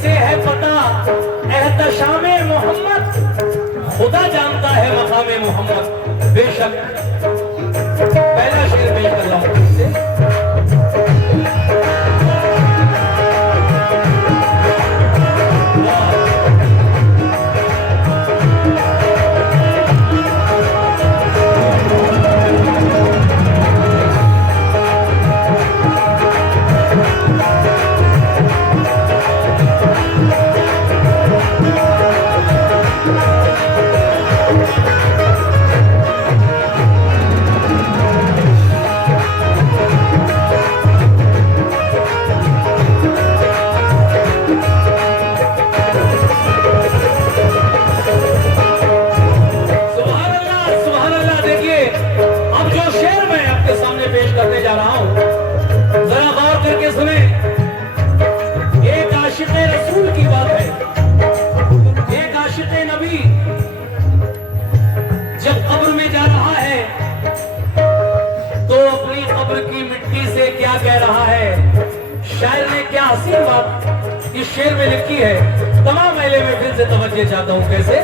जिसे है पता एहतशामे मोहम्मद, खुदा जानता है मकामे मोहम्मद। बेशक पहला शेर पेश कर रहा हूं इस शेर में लिखी है। तमाम मेले में फिर से तवज्जो चाहता हूं। कैसे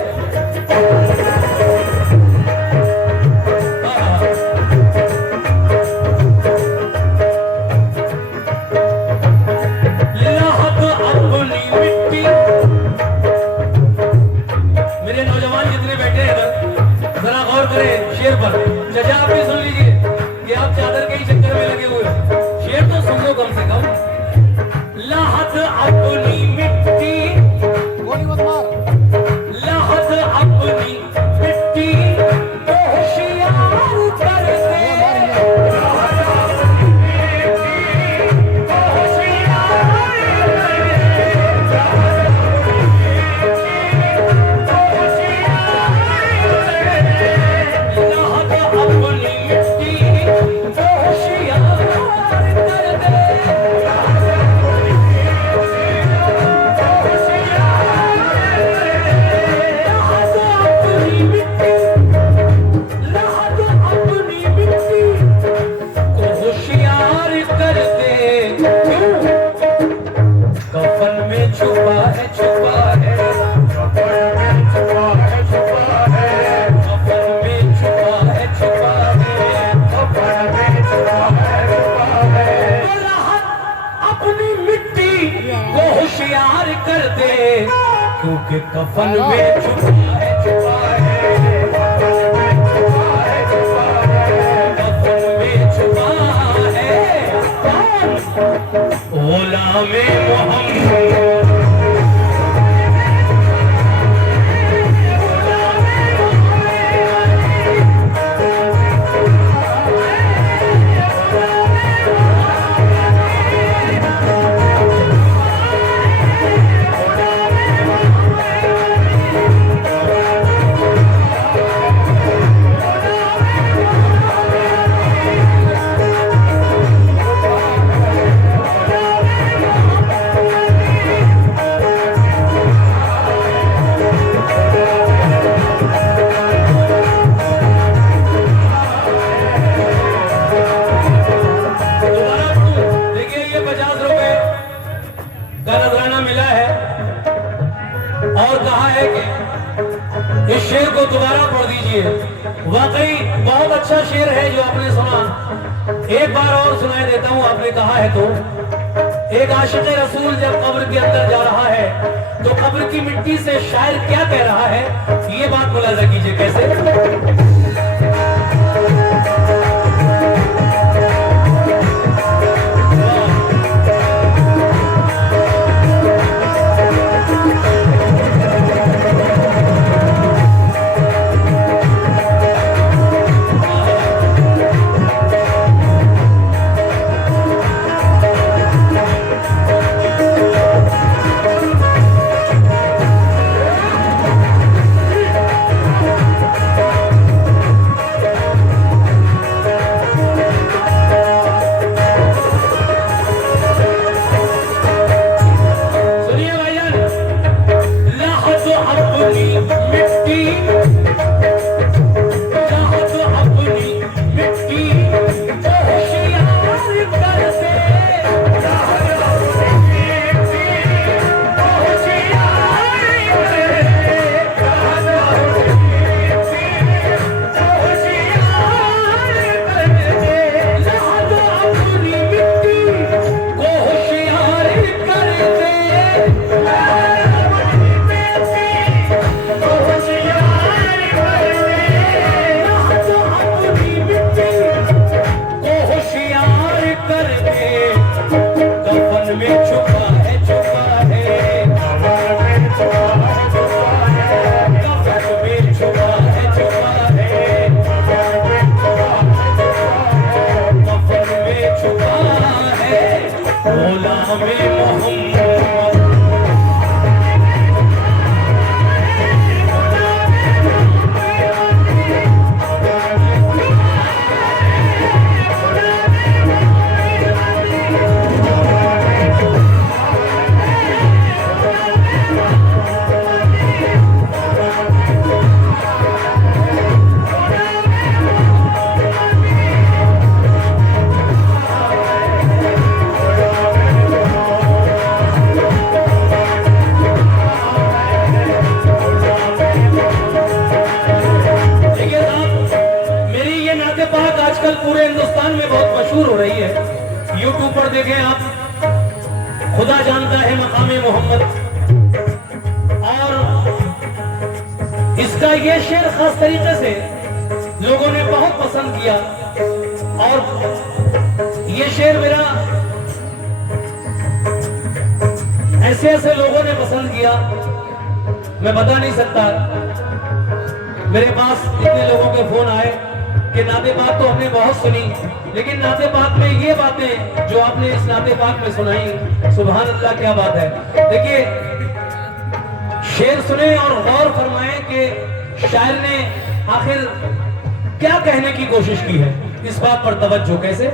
मेरे नौजवान जितने बैठे हैं जरा गौर करें शेर पर। चाचा आप भी सुन लीजिए कि आप चादर के ही चक्कर में लगे हुए हो। शेर तो सुन लो कम से कम। लाहत अपनी मिट्टी, लाहत अपनी मिट्टी को होशियार कर दे, लाहत अपनी मिट्टी को होशियार कर दे, लाहत अपनी मिट्टी को होशियार कर दे। क्योंकि कफन में छुपा है, छुपा है, कफन में छुपा है गुलामे मोहम्मद। इस शेर को दोबारा पढ़ दीजिए। वाकई बहुत अच्छा शेर है जो आपने सुना। एक बार और सुनाई देता हूं, आपने कहा है तो। एक आशिक़ रसूल जब कब्र के अंदर जा रहा है तो कब्र की मिट्टी से शायर क्या कह रहा है, ये बात मुलाजा कीजिए। कैसे मशहूर हो रही है, यूट्यूब पर देखें आप, खुदा जानता है मकामे मोहम्मद। और इसका ये शेर खास तरीके से लोगों ने बहुत पसंद किया, और ये शेर मेरा ऐसे ऐसे लोगों ने पसंद किया, मैं बता नहीं सकता। मेरे पास इतने लोगों के फोन आए कि नाते पाक तो हमने बहुत सुनी, लेकिन नाते पाक में ये बातें जो आपने इस नाते पाक में सुनाई, सुभान अल्लाह, क्या बात है। देखिए, शेर सुने और गौर फरमाएं कि शायर ने आखिर क्या कहने की कोशिश की है, इस बात पर तवज्जो। कैसे?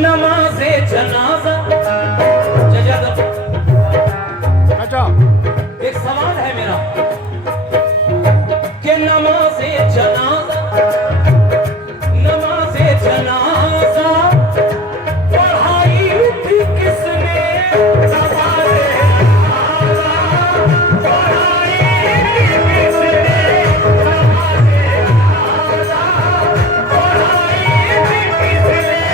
नमाज़े जनाजा, अच्छा एक सवाल है मेरा कि नमाज़े जनाजा, नमाज़े जनाजा पढ़ाई थी किसने? नमाज़े जनाजा पढ़ाई थी किसने?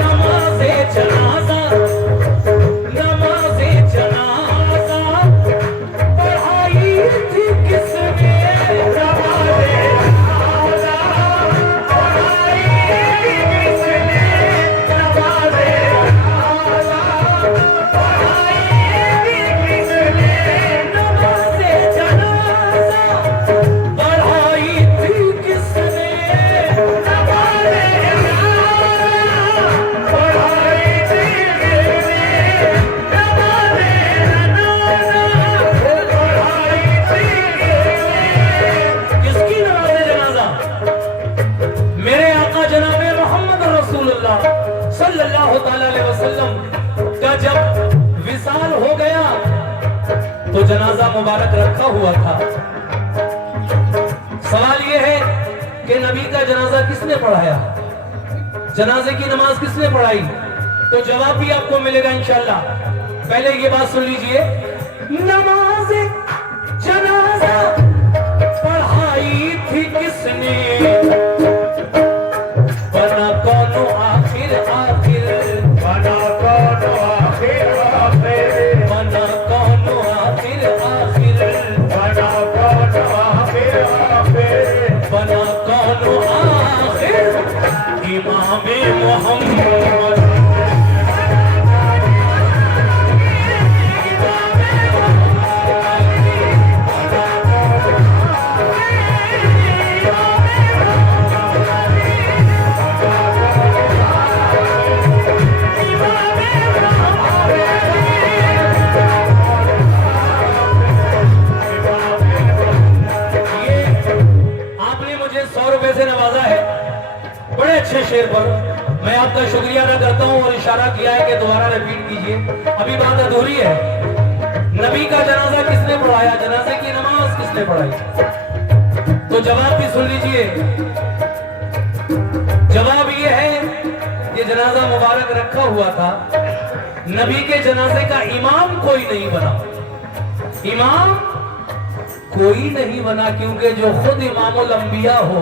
नमाज़े जनाजा नमाज़े जनाजा पढ़ाई थी किसने? नमाज़े जनाजा पढ़ाई थी किसने? नमाज़े जनाजा पढ़ाई थी किसने? नमाज़े जनाजा पढ़ाई थी किसने? नमाज़े सल्लल्लाहु अलैहि वसल्लम का जब विसाल हो गया तो जनाजा मुबारक रखा हुआ था। सवाल यह है कि नबी का जनाजा किसने पढ़ाया, जनाजे की नमाज किसने पढ़ाई? तो जवाब भी आपको मिलेगा इंशाअल्लाह। पहले ये बात सुन लीजिए, नमाज़े जनाजा पढ़ाई थी किसने? बना कौनो आखिर आखिर, बना कौनो आखिर आखिर, बना कौनो आखिर आखिर, बना कौनो आखिर आखिर, बना कौनो आखिर इमामे मोहम्मद। से नवाजा है बड़े अच्छे शेर पर, मैं आपका शुक्रिया अदा करता हूं और इशारा किया है कि दोबारा रिपीट कीजिए, अभी बात अधूरी है। नबी का जनाजा किसने पढ़ाया, जनाजे की नमाज किसने पढ़ाई? तो जवाब भी सुन लीजिए। जवाब ये है कि जनाजा मुबारक रखा हुआ था, नबी के जनाजे का इमाम कोई नहीं बना, इमाम कोई नहीं बना, क्योंकि जो खुद इमामुल अंबिया हो,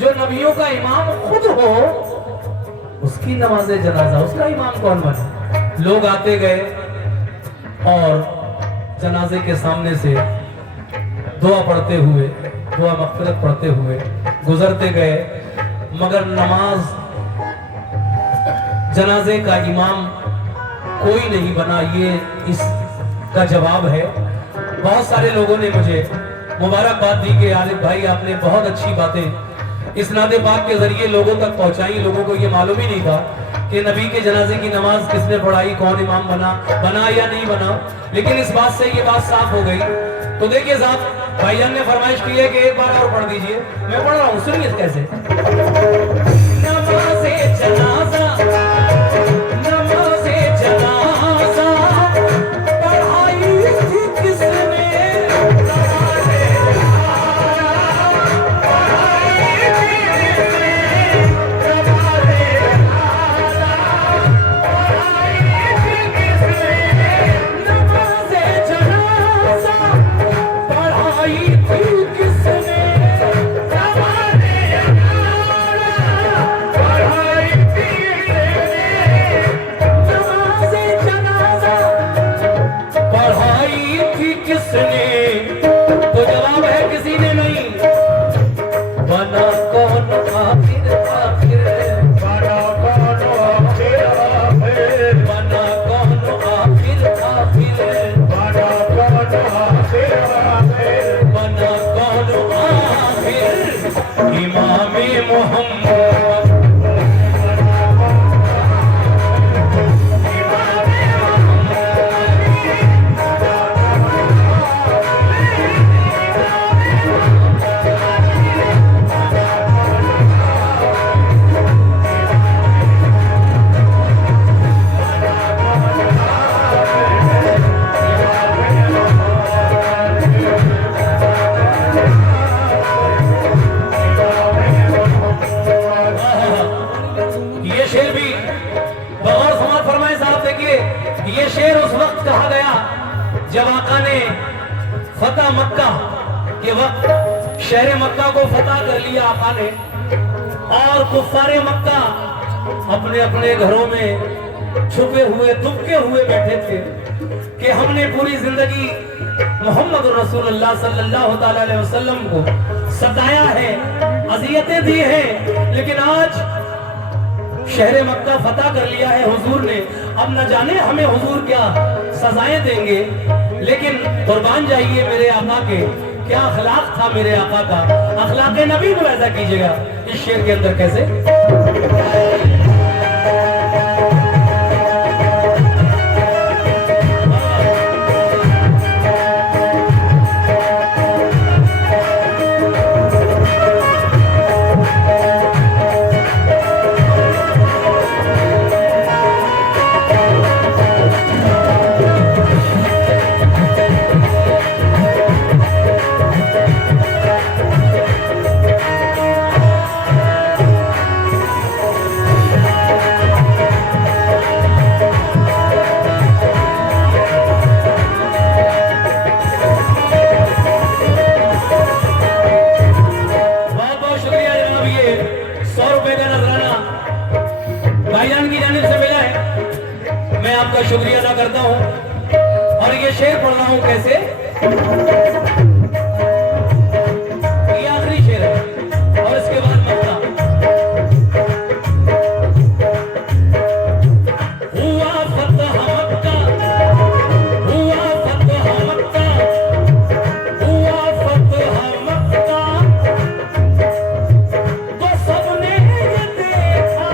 जो नबियों का इमाम खुद हो, उसकी नमाज़े जनाजा, उसका इमाम कौन बने? लोग आते गए और जनाजे के सामने से दुआ पढ़ते हुए, दुआ मग़फ़िरत पढ़ते हुए गुजरते गए, मगर नमाज जनाजे का इमाम कोई नहीं बना। ये इसका जवाब है। बहुत सारे लोगों ने मुझे मुबारकबाद दी कि आरिफ भाई आपने बहुत अच्छी बातें इस नाते पाक के जरिए लोगों तक पहुंचाई। लोगों को ये मालूम ही नहीं था कि नबी के जनाजे की नमाज किसने पढ़ाई, कौन इमाम बना या नहीं बना, लेकिन इस बात से ये बात साफ हो गई। तो देखिए साहब, भाईजान ने फरमाइश की है कि एक बार और पढ़ दीजिए, मैं पढ़ रहा हूँ, सुनिए कैसे। की थी किसने, तो जवाब है किसी ने नहीं। बना कौन आखिर आखिर, बना कौन आखिर आखिर, बना कौन आखिर आखिर, बना कौन आखिर आखिर, बना कौन आखिर इमाम मोहम्मद। ये शेर भी बगौर समाज फरमाए साहब, देखिए ये शेर उस वक्त कहा गया जब आका ने फतह मक्का के वक्त शहर मक्का को फतह कर लिया आका ने, और कुफ्फारे मक्का अपने अपने घरों में छुपे हुए दुबके हुए बैठे थे कि हमने पूरी जिंदगी मोहम्मद रसूलुल्लाह सल्लल्लाहु अलैहि वसल्लम को सताया है, अजियतें दी हैं, लेकिन आज शहर मक्का फतह कर लिया है हुजूर ने, अब न जाने हमें हुजूर क्या सजाएं देंगे। लेकिन कुर्बान जाइए मेरे आका के, क्या अखलाक था मेरे आका का, अखलाक नबी को ऐसा कीजिएगा। इस शेर के अंदर कैसे भाईजान की जानिब से मिला है, मैं आपका शुक्रिया अदा करता हूं। और ये शेर पढ़ रहा हूं कैसे, ये आखिरी शेर है और इसके बाद मक्का। हुआ फतह मक्का, हुआ फतह मक्का, हुआ फतह मक्का, तो सबने ये देखा,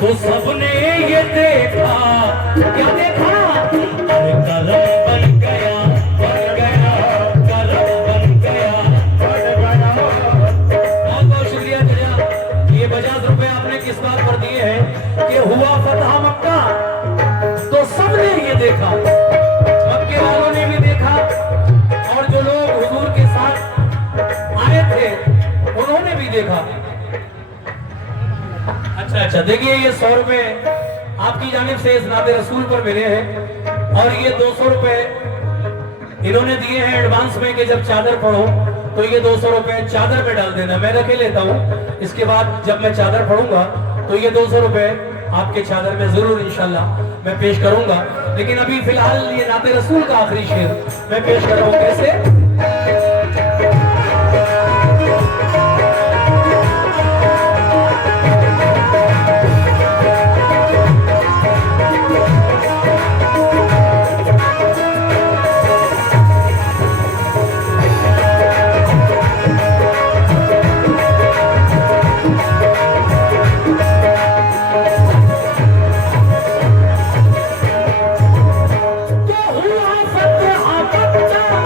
तो सबने ये देखा, क्या देखा, अरे करम बन गया, बन गया, करम बन गया, बन गया। बहुत बहुत शुक्रिया जनाब, ये 50 रुपए आपने किस बात पर दिए हैं कि हुआ फतह मक्का, तो सबने ये देखा, मक्के वालों ने भी देखा और जो लोग हुजूर के साथ आए थे उन्होंने भी देखा। अच्छा देखिए, ये 100 रुपए आपकी जानिब से इस नाते रसूल पर मिले हैं और ये 200 रुपए इन्होंने दिए हैं एडवांस में कि जब चादर पढ़ो तो ये 200 रुपए चादर में डाल देना, मैं रखे लेता हूँ। इसके बाद जब मैं चादर पढ़ूंगा तो ये 200 रुपए आपके चादर में जरूर इंशाल्लाह मैं पेश करूंगा। लेकिन अभी फिलहाल ये नाते रसूल का आखिरी शेर मैं पेश कर रहा हूँ कैसे। तो हुआ फतह मक्का,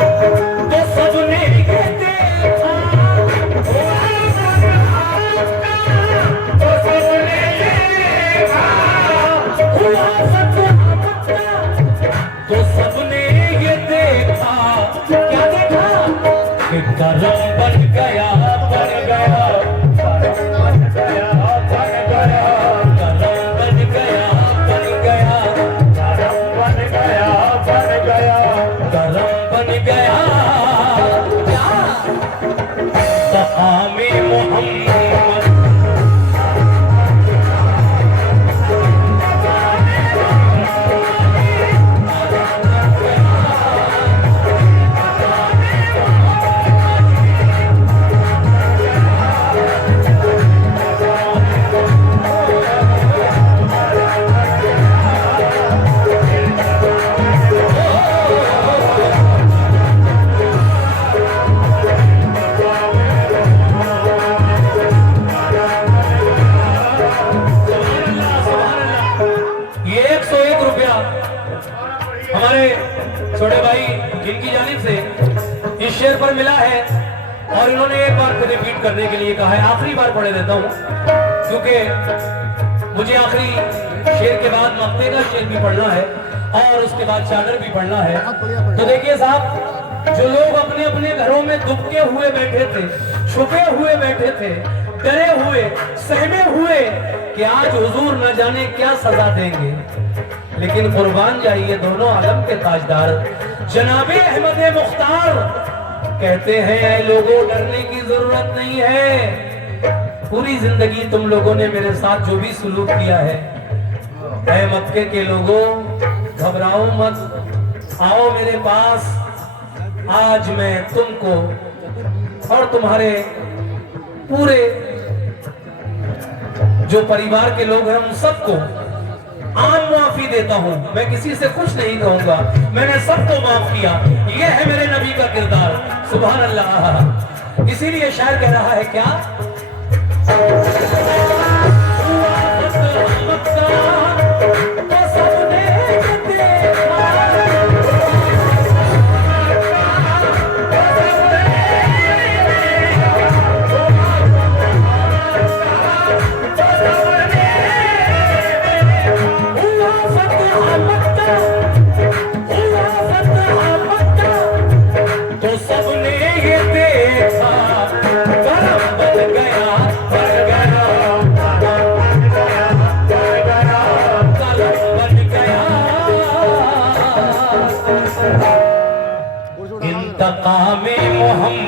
करम बन गया बन गया, बन गया बन गया, करम बन गया बन गया, करम बन गया बन गया, करम बन गया क्या सहामी मोहम्मद। ये 101 रुपया हमारे छोटे भाई जिनकी जानिब से इस शेर पर मिला है और इन्होंने एक बार फिर रिपीट करने के लिए कहा है। आखिरी बार पढ़े देता हूँ क्योंकि मुझे आखिरी शेर के बाद मक्ते का शेर भी पढ़ना है और उसके बाद चादर भी पढ़ना है। तो देखिए साहब, जो लोग अपने अपने घरों में दुबके हुए बैठे थे, छुपे हुए बैठे थे, डरे हुए, सहमे हुए कि आज हुजूर न जाने क्या सजा देंगे, लेकिन कुर्बान जाइए दोनों आलम के ताजदार जनाबे अहमद मुख्तार कहते हैं ऐ लोगों डरने की जरूरत नहीं है। पूरी जिंदगी तुम लोगों ने मेरे साथ जो भी सुलूक किया है, ऐ मक्के के लोगों घबराओ मत, आओ मेरे पास। आज मैं तुमको और तुम्हारे पूरे जो परिवार के लोग हैं उन सबको आम माफी देता हूं। मैं किसी से कुछ नहीं कहूंगा, मैंने सबको माफ किया। यह है मेरे नबी का किरदार, सुभान अल्लाह। इसीलिए शायर कह रहा है क्या, इंतकामे मोहम्मद।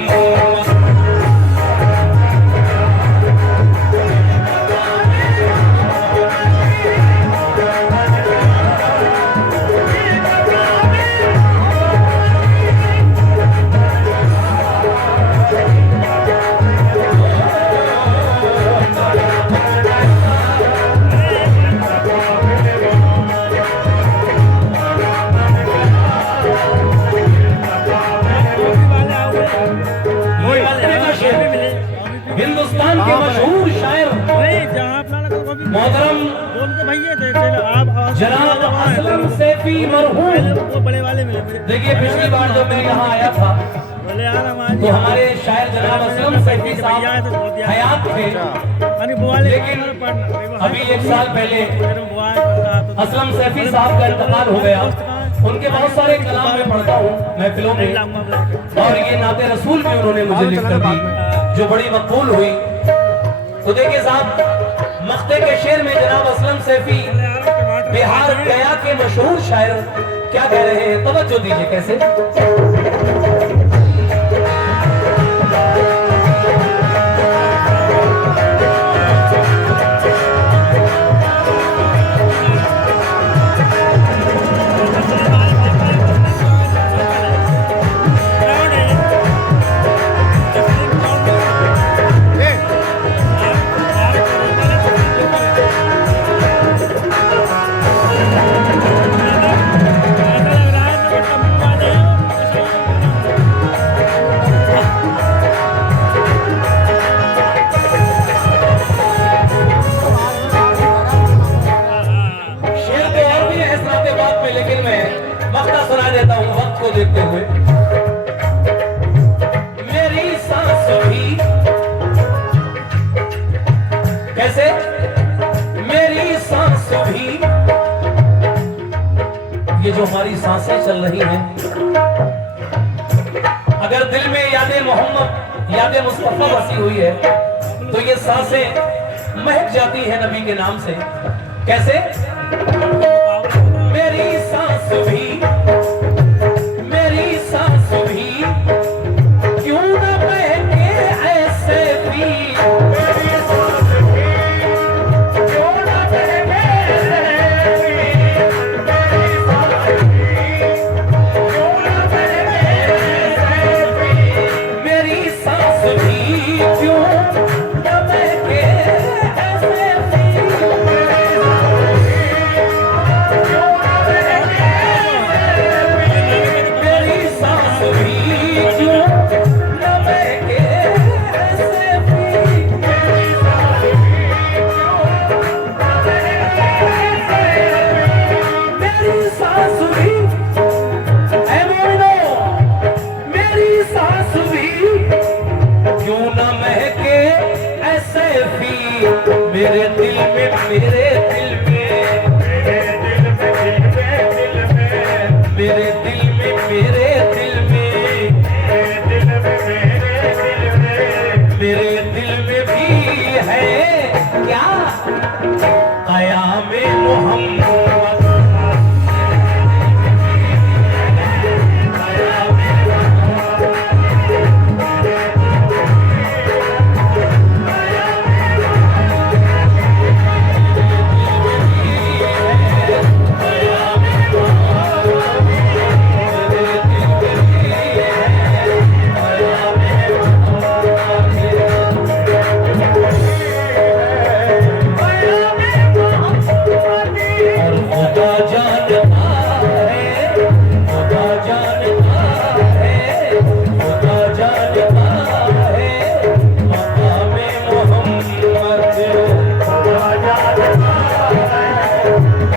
हिंदुस्तान के मशहूर शायर मोहतरम जनाब असलम सैफी मरहूम। बड़े वाले मिले। देखिए पिछली बार जब मैं यहाँ आया था तो हमारे शायर जनाब असलम सैफी साहब हयात थे, लेकिन अभी 1 साल पहले असलम सैफी साहब का इंतकाल हो गया। उनके बहुत सारे कलाम में पढ़ता हूँ महफिलों में, और ये नाते रसूल भी उन्होंने मुझे लिख कर दी जो बड़ी मकबूल हुई। तो देखिए साहब, मक्ते के शेर में जनाब असलम सैफी बिहार गया के मशहूर शायर क्या कह रहे हैं, तवज्जो दीजिए कैसे। देखते हुए मेरी सांस भी कैसे, मेरी सांस भी, ये जो हमारी सांसें चल रही हैं, अगर दिल में यादें मोहम्मद यादें मुस्तफा बसी हुई है तो ये सांसें महक जाती है नबी के नाम से। कैसे? मेरी सांस भी